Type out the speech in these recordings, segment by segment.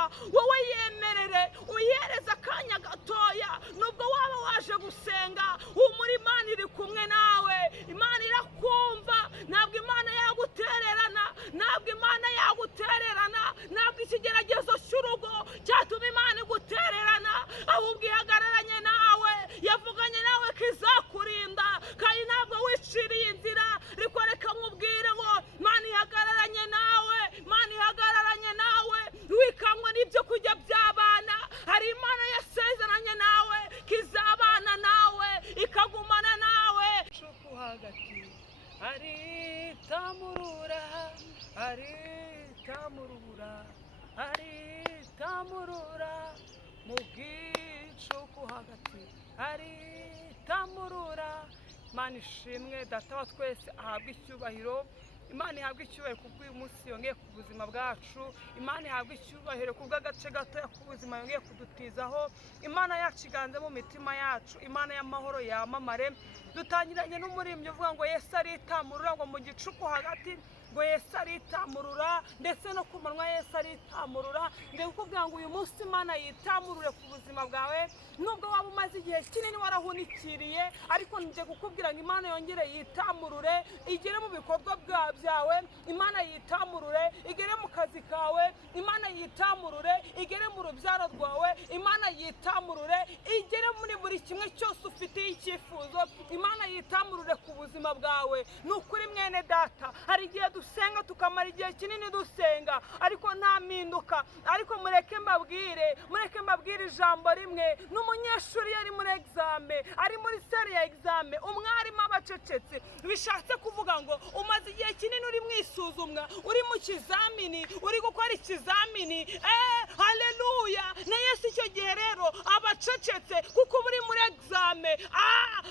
ibyaha wowe yemerere uyihereza akanya gatoya nubwo waba waje gusenga humura Imana iri kumwe nawe Imana irakumva ntabwo Imana yagutererana ntabwo ikigeragezo cy'urugo cyatuma Imana igutererana ahubwo ihagararanye nawe yavuganye nawe kizakurinda kandi ntabwo wiciriye inzira reka nkubwire ngo Imana ihagararanye nawe wikanywe n'ibyo kurya by'abana hari Imana yasezeranye nawe kizabana nawe ikagumana nawe shuku hagati aritamurura mu bwicuku hagati aritamurura Imana ishimwe data wa twese ahabwa icyubahiro Imana ihabwa icyubahiro kubw'uyu munsi yongeye ku buzima bwacu Imana ihabwa icyubahiro kubw'agace gatoya k'ubuzima yongeye kudutizaho Imana yacu iganze mu mitima yacu Imana y'amahoro yamamare dutangiranye n'umuririmbyi uvuga ngo Yesu aritamurura ngo mu gicuku hagati ngo Yesu aritamurura ndetse no ku manywa Yesu aritamurura ngiye kukubwira ngo uyu munsi Imana yitamurure ku buzima bwawe nubwo waba umaze igihe kinini warahunikiriye ariko ngiye kukubwira ngo Imana yongere yitamurure igere mu bikorwa byawe Imana yitamurure igere mu kazi kawe Imana yitamurure igere mu rubyaro rwawe Imana yitamurure igere muri buri kimwe cyose ufitiye icyifuzo Imana yitamurure ku buzima bwawe ni ukuri mwene data hari igihe dusenga tukamara igihe kinini dusenga ariko nta mpinduka ariko mureke mbabwire ijambo rimwe n'umunyeshuri yari muri exame ari muri sale ya exame umwarimu abacecetse bishatse kuvuga ngo umaze igihe kinini uri mu isuzumwa uri mu kizamini uri gukora ikizamini haleluya na Yesu icyo gihe rero abacecetse kuko uri muri exame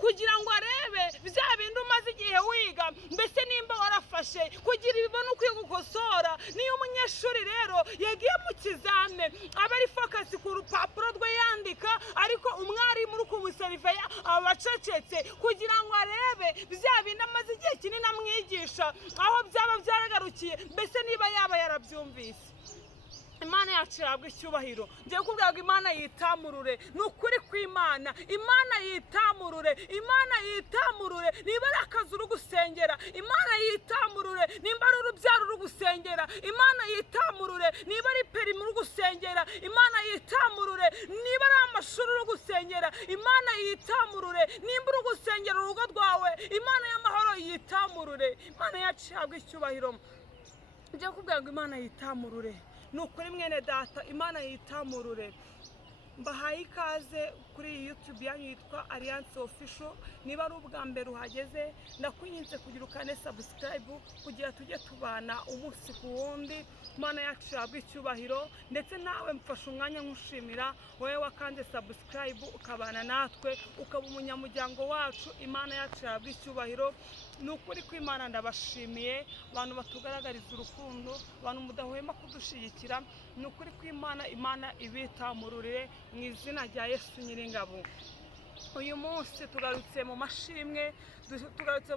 kugira ngo arebe bya bindi umaze igihe wiga mbese nimba warafashe kugira ibibone ukwiye gukosora niyo umunyeshuri rero yagiye mu kizame aba ari focus ku rupapuro rwe yandika ariko umwarimu uri kumuseriveya abacecetse kugira ngo arebe bya bindi amaze igihe kinini amwigisha aho byaba byaragarukiye mbese niba yaba yarabyumvise Imana yacu yabwa icyubahiro ngiye kubwira ngo Imana yitamurure ni ukuri kw'Imana Imana yitamurure niba ari akazi uri gusengera Imana yitamurure nimba ari urubyaro uri gusengera Imana yitamurure niba ari perimi uri gusengera Imana yitamurure niba ari amashuri uri gusengera Imana yitamurure nimba uri gusengera urugo rwawe Imana y'amahoro yitamurure Imana yacu yabwa icyubahiro ngiye kubwira ngo Imana yitamurure ni ukuri mwene data Imana yitamurure mbahaye ikaze kuri YouTube yanyu yitwa Alliance Official niba ari ubwa mbere uhageze ndakwinginze kugira ukane subscribe kugira tujye tubana umunsi ku wundi Imana yacu yabwa icyubahiro ndetse nawe mfasha umwanya nkushimira wowe wakanze subscribe ukabana natwe ukaba umunyamuryango wacu Imana yacu yabwa icyubahiro ni ukuri kw'Imana ndabashimiye abantu batugaragariza urukundo abantu mudahwema kudushigikira ni ukuri kw'Imana Imana ibitamurure mu izina rya Yesu Nyiringabo uyu munsi tugarutse mu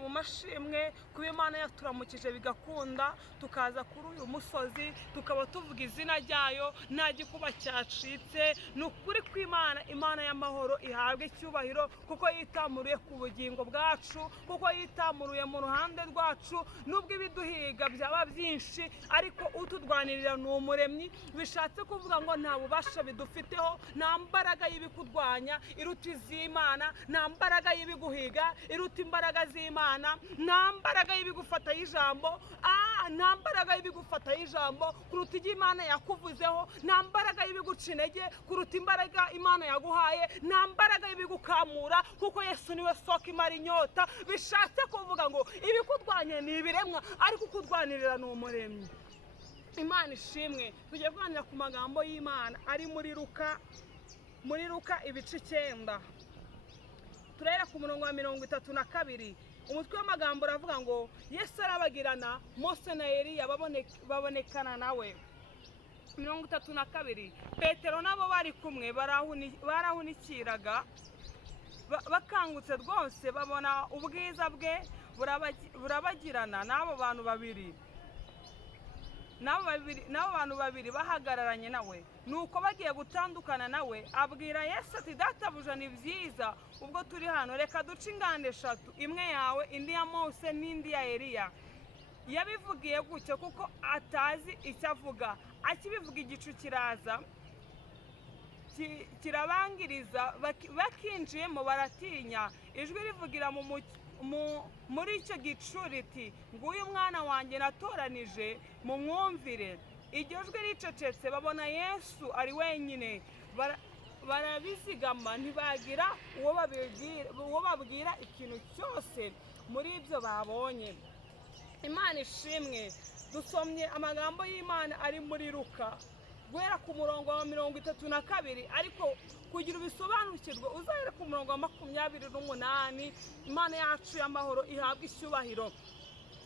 mashimwe kuba Imana yaturamukije bigakunda tukaza kuri uyu musozi tukaba tuvuga izina ryayo nta gikuba cyacitse ni ukuri kw'Imana Imana y'amahoro ihabwe icyubahiro kuko yitamuruye ku bugingo bwacu kuko yitamuruye mu ruhande rwacu nubwo ibiduhiga byaba byinshi ariko utudwanirira ni umuremyi bishatse kuvuga ngo nta bubasha bidufiteho nta mbaraga y'ibikudwanya iruta iz'Imana nta mbaraga y'ibiguhiga iruta imbaraga z'Imana nta mbaraga y'ibigufata y'ijambo nta mbaraga y'ibigufata y'ijambo kuruta Imana yakuvuzeho nta mbaraga y'ibiguca intege kuruta imbaraga Imana yaguhaye nta mbaraga y'ibigukamura kuko Yesu niwe soko imara inyota bishatse kuvuga ngo ibikudwanya ni ibiremwa ariko ukudwanirira ni umuremyi Imana ishimwe tugiye kuganira ku magambo y'Imana ari muri Luka ibice 9 turera ku murongo wa 32 umutwe w'amagambo uravuga ngo Yesu arabagirana Mose na Eliya babonekana nawe 32 Petero nabo bari kumwe barahunikiraga bakangutse rwose babona ubwiza bwe burabagirana n'abo bantu babiri n'abo bantu babiri bahagararanye nawe, nuko bagiye gutandukana nawe abwira Yesu ati databuja ni byiza ubwo turi hano, reka duce inganda eshatu, imwe yawe, indi ya Mose n'indi ya Eliya. Yabivugiye gutyo kuko atazi icyo avuga. Akibivuga igicu kiraza kirabangiriza, bakinjiyemo baratinya. Ijwi rivugira muri icyo gicu riti nguyu umwana wanjye natoranije, mumwumvire. Iryo jwi ricecetse babona Yesu ari wenyine, barabizigama ntibagira uwo babwira ikintu cyose muri ibyo babonye. Imana ishimwe. Dusomye amagambo y'Imana ari muri Luka guhera ku murongo wa 32, ariko kugira ubisobanukirwe uzahera ku murongo wa 28. Imana yacu y'amahoro ihabwa icyubahiro.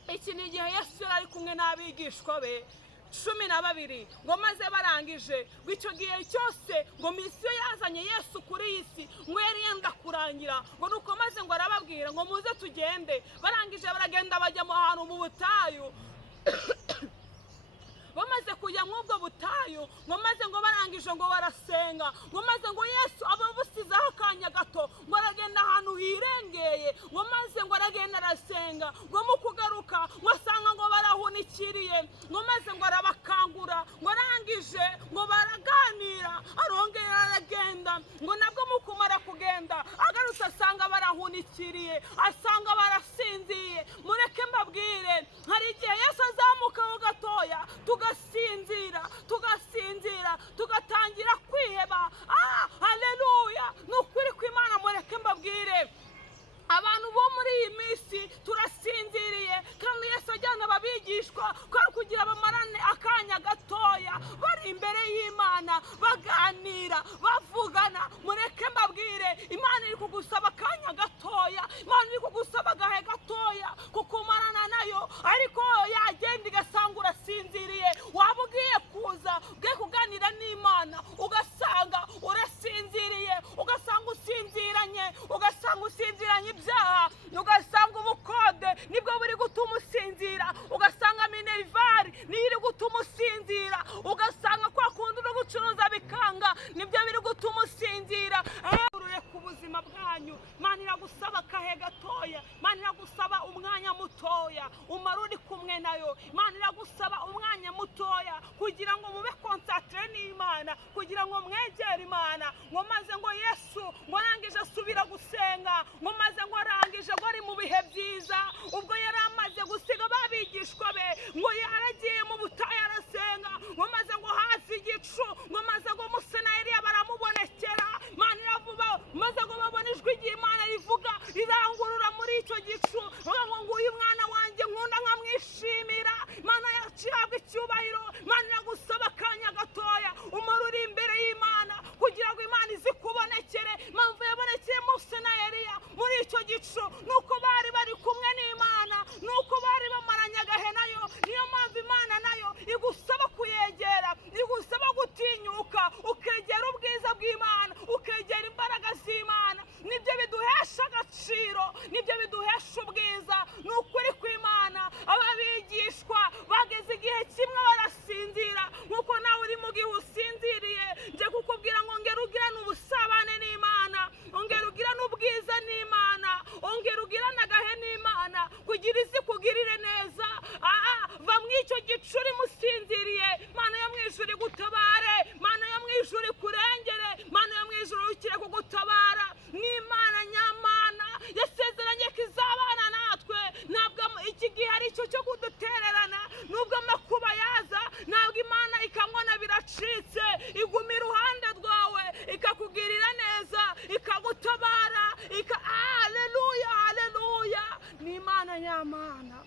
Iki ni igihe Yesu yari ari kumwe n'abigishwa be 12, ngo maze barangije ngo icyo gihe cyose ngo misiyo yazanye Yesu kuri iyi si ngo yari yenda kurangira, ngo nuko maze ngo arababwira ngo muze tugende. Barangije baragenda bajya mu hantu mu butayu. Bamaze kujya mw'ubwo butayu ngo maze ngo barangije ngo barasenga, ngo maze ngo Yesu ababusizaho akanya gato ngo aragenda ahantu hirengeye, ngo maze ngo aragenda arasenga, ngo mu kugaruka ngo asanga ngo barahunikiriye, ngo maze ngo arabakangura, ngo arangije ngo baraganira, arongera aragenda, ngo nabwo mu kumara kugenda agarutse asanga barahunikiriye, asanga barasinziye. Mureke mbabwire, hari igihe Yesu azamukaho gatoya tugasinzira tugatangira kwiheba. Haleluya! Nukuri kw'Imana. Mureke mbabwire, abantu bo muri iyi minsi turasinziriye, kandi Yesu ajyana ababigishwa kwari kugira bamarane akanya gatoya bari imbere y'Imana baganira bavugana. Mureke mbabwire, Imana iri kugusaba akanya gatoya, Imana iri kugusaba agahe gatoya kukumarana nayo, ariko yagenda igasanga urasinziriye. Waba ugiye kuza ugiye kuganira n'Imana ugasanga urasinziriye, ugasanga usinziranye ibyaha, ugasanga ubukode nibwo buri gutuma usinzira, ugasanga minervari niyo iri gutuma usinzira, ugasanga kwa kundi uri gucuruza bikanga nibyo biri gutuma usinzira. Ku buzima bwanyu Imana iragusaba akahe gatoya, Imana iragusaba umwanya mutoya umara uri kumwe nayo, Imana iragusaba umwanya mutoya kugira ngo mube konsantere n'Imana, kugira ngo mwegere Imana. Ngo maze ngo Yesu ngo arangije asubira gusenga, ngo maze ngo arangije ngo ari mu bihe byiza, ubwo yari amaze gusiga babigishwa be, ngo yaragiye mu butayu arasenga, ngo maze ngo hafi igicu, ngo maze ngo Mose na Eliya baramubonekera. Imana iravuga, maze ngo babone ijwi ry'Imana rivuga rirangurura muri icyo gicu, ngo nguyu mwana wanjye nkunda nkamwishimira. Imana yacu ihabwa icyubahiro. Imana iragusaba akanya gatoya umara uri imbere y'Imana kugira ngo Imana izikubonekere. Impamvu yabonekeye Mose na Eliya muri icyo gicu nuko bari bari kumwe n'Imana, nuko bari bamaranye agahe nayo. Niyo mpamvu Imana nayo igusaba kuyegera, igusaba gutinyuka ukegera ubwiza bw'Imana, ukegera imbaraga z'Imana. Nibyo biduhesha agaciro, nibyo biduhesha ubwiza. Nukuri kw'Imana ababigishwa bageze igihe kimwe barasinzira, nkuko nawe uri mu gihe usinziriye. Nje kukubwira ngo ongera ugirane ubusabane n'Imana, ongera ugirane ubwiza n'Imana, ongera ugirane agahe n'Imana kugira izi kugirire neza. Va mw'icyo gicu urimo usinziriye, Imana yo mu ijuru igutabare, Imana yo mu ijuru ikurengere, Imana yo mu ijuru ikire kugutabara. N'Imana nyamana yasezeranye ko izabana natwe, ntabwo iki gihe ari cyo cyo kudutererana. Nubwo amakuba yaza, ntabwo Imana ikangona biracitse, iguma iruhande rwawe ikakugirira neza, ikagutabara. Haleluya, haleluya! N'Imana nyamana.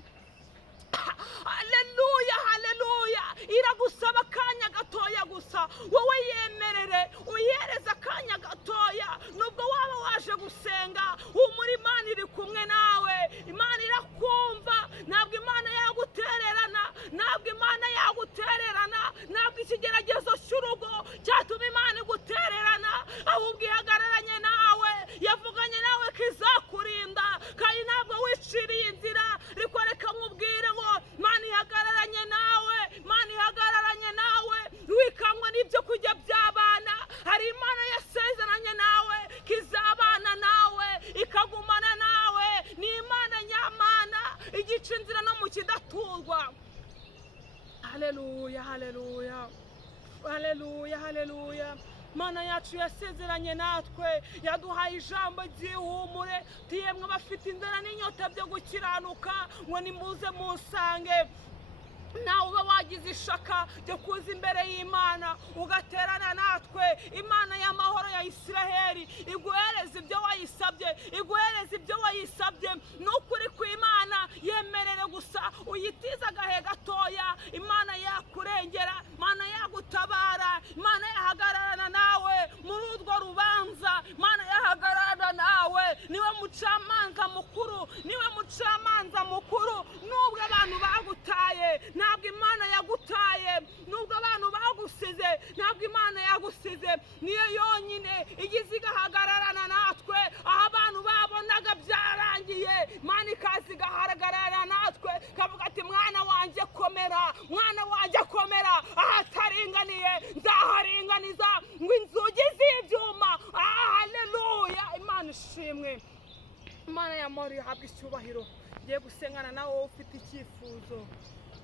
Haleluya, haleluya! Iragusaba akanya gatoya gusa, wowe yemerere uyereza akanya gatoya. Nubwo waba waje gusenga, umuri Imana iri kumwe nawe, Imana irakumva. Ntabwo Imana yagutererana, ntabwo Imana yagutererana, ntabwo ikigeragezo cy'urugo cyatuma Imana igutererana, ahubwo ihagararanye nawe, yavuganye nawe ko izakurinda, kandi ntabwo wiciriye inzira. Reka nkubwire ngo Imana ihagararanye nawe, Imana haleluya, haleluya, haleluya. Mana yacu yasezeranye natwe, yaduhaye ijambo ry'ihumure, tiyemwe abafite inzara n'inyota byo gukiranuka ngo nimuze musange. nawe uba wagize ishaka ryo kuza imbere y'Imana ugaterana natwe, Imana y'amahoro ya Isiraheli iguhereza ibyo wayisabye, iguhereza ibyo wayisabye. N'ukuri kw'Imana yemerere gusa uyitiza agahe gatoya, Imana yakurengera, Imana yagutabara, Imana yahagararana nawe muri urwo rubanza, Imana yahagararana nawe. Niwe mucamanza mukuru, niwe mucamanza mukuru. Nubwo abantu bagutaye ntabwo Imana yagutaye, nubwo abantu bagusize ntabwo Imana yagusize. Niyo yonyine igize igahagararana natwe, aho abantu babonaga byarangiye, Imana ikaza igahagararana natwe kavuga ati mwana wanjye komera, mwana wanjye komera, ahataringaniye nzaharinganiza, ngo inzugi z'ibyuma. Haleluya, Imana ishimwe. Imana y'amahoro ihabwa icyubahiro. Ngiye gusengana nawe wowe ufite icyifuzo,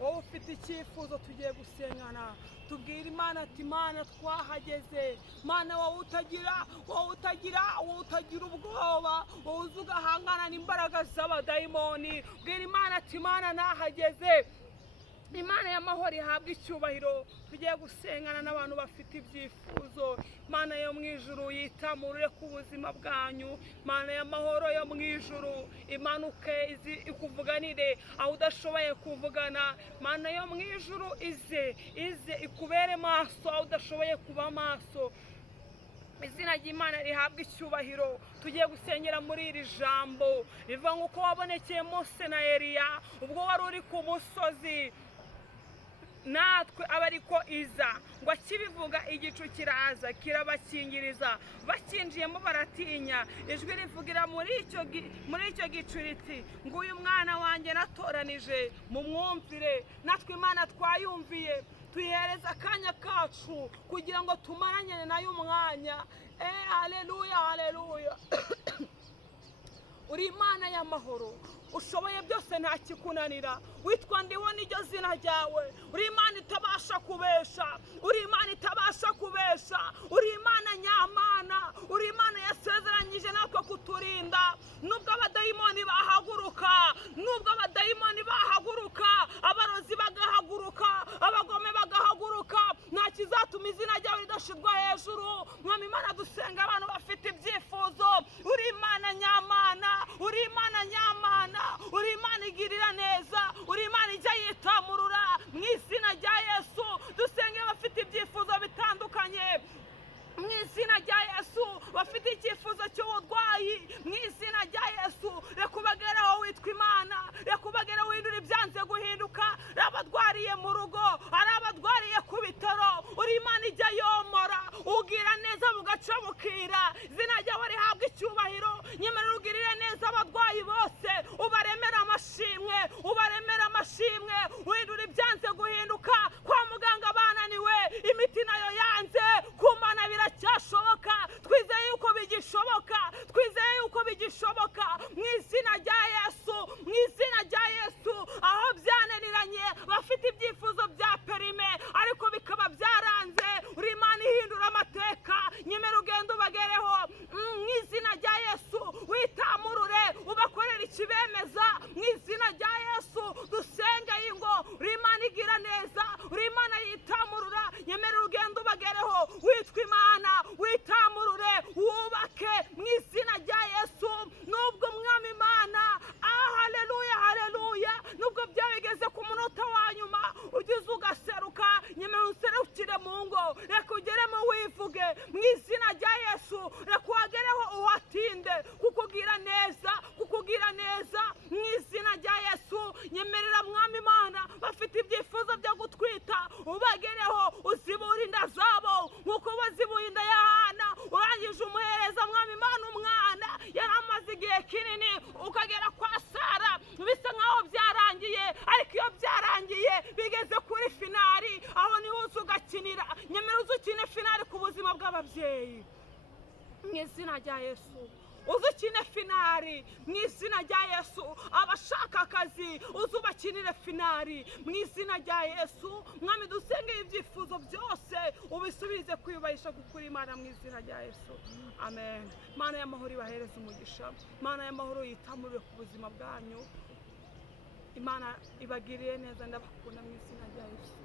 wowe ufite icyifuzo, tugiye gusengana tubwira Imana ati Imana twahageze. Mana wowe utagira ubwoba, wowe uzi ugahangana n'imbaraga z'abadayimoni, bwira Imana ati Imana nahageze. Imana y'amahoro ihabwa icyubahiro. Tugiye gusengana n'abantu bafite ibyifuzo. Imana yo mu ijuru yitamurure ku buzima bwanyu, Imana y'amahoro yo mu ijuru imanuke ikuvuganire aho udashoboye kuvugana. Imana yo mu ijuru ize ikubere maso aho udashoboye kuba maso. Izina ry'Imana rihabwa icyubahiro. Tugiye gusengera muri iri jambo rivuga nk'uko wabonekeye Mose na Eliya ubwo wari uri ku musozi, natwe aba ariko iza ngo akibivuga igicu kiraza kirabakingiriza, bakinjiyemo baratinya. Ijwi rivugira muri icyo gicu riti nguyu mwana wanjye natoranije mumwumvire. Natwe Imana twayumviye, tuyihereza akanya kacu kugira ngo tumaranye nayo umwanya. Haleluya, haleluya. Uri Imana y'amahoro, ushoboye byose nta kikunanira. Witwa Ndiho n'iryo zina ryawe. Uri Imana itabasha kubesha, uri Imana itabasha kubesha, uri Imana nyamana, uri Imana yasezeranyije natwe kuturinda. Nubwo abadayimoni bahaguruka, abarozi bagahaguruka, abagome bagahaguruka, nta kizatuma izina ryawe ridashirwa hejuru. Mwami Imana, dusenga abantu bafite ibyifuzo. Uri Imana nyamana, uri Imana nyamana, uri Imana igirira neza, uri Imana ijya yitamurura. Mu izina rya Yesu dusenge abafite ibyifuzo bitandukanye. Mu izina rya Yesu bafite icyifuzo cy'uburwayi, mu izina rya Yesu reka ubageraho witwa Imana, reka ubageraho uhindura ibyanze guhinduka. Ari abadwariye mu rugo, ari abadwariye ku bitaro, uri Imana ijya yomora, ugira neza bugaca bukira. Izina ryawe rihabwa icyubahiro. Nyemerera ugirire neza abadwayi bose, ubaremera amashimwe, uhindura ibyanze guhinduka. Kwa muganga bananiwe, imiti nayo yanze, ku Mana biracyashoboka. Twizeye yuko bigishoboka, mu izina rya Yesu, mu izina rya Yesu. Aho byananiranye bafite ibyifuzo bya perime ariko bikaba byaranze, uri Imana ihindura amateka. Nyemera ugenda ubagereho mu izina rya Yesu, witamurure ubakorera ikibemeza mu izina rya Yesu. Dusenga ingo, uri Imana igira neza, uri Imana yitamurura. Nyemera ugenda ubagereho witwa Imana, witamurure wubake mu izina rya Yesu. Nubwo Mwami Imana, haleluya, haleluya, nubwo byabigeze ku munota wa nyuma ugize ugaseruka, nyemera userukire mu ngo, reka ugeremo wivuge mu izina rya Yesu. Reka uhagereho uhatinde kukugira neza mu izina rya Yesu. Nyemerera Mwami Imana bafite ibyifuzo byo gutwita, ubagereho uzibura inda zabo nk'uko wazibuye inda ya Hana, urangije umuhereza Mwami Imana umwana yari amaze igihe kinini, ukagera kwa Sara bisa nkaho byarangiye, ariko iyo byarangiye bigeze kuri finali, aho niho uza ugakinira. Nyemera uza ukine finali ku buzima bw'ababyeyi mu izina rya Yesu. uzukine finali mu izina rya Yesu. Abashaka akazi uzubakinire finali mu izina rya Yesu. Mwami dusengeye ibyifuzo byose ubisubize kwiyubahisha gukuri Imana mu izina rya Yesu. Amen. Mana y'amahoro ibahereze umugisha. Mana y'amahoro yitamurire ku buzima bwanyu. Imana ibagiriye neza, ndabakunda mu izina rya Yesu.